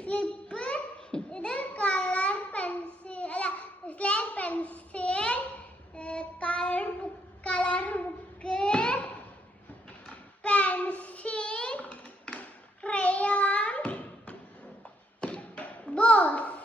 Slip, ഇത് colour pencil അല്ല slate pencil, colour book, pencil, crayon, boss.